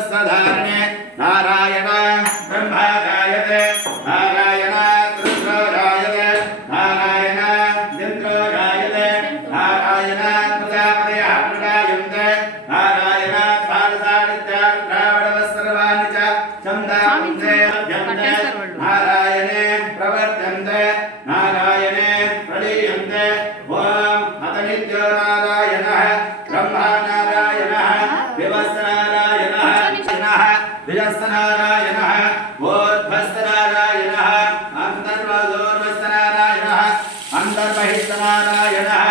सर्वस्वधारणे नारायण ब्रह्मा जायते नारायण रुद्रो जायते नारायण इंद्रो जायते नारायण प्रजापतयः प्रजायन्ते नारायण सारसादित्याद्रावणवः सर्वाणि च छन्दांसे अभ्यन्ते नारायणे प्रवर्तन्ते नारायणे प्रलीयन्ते ओम अतनित्यो नारायणः ब्रह्मा नारायणः विवस्नारायणः विजस्नारायणः वोद्भस्नारायणः अंतर्वदोर्वस्नारायणः अंतर्बहिस्नारायणः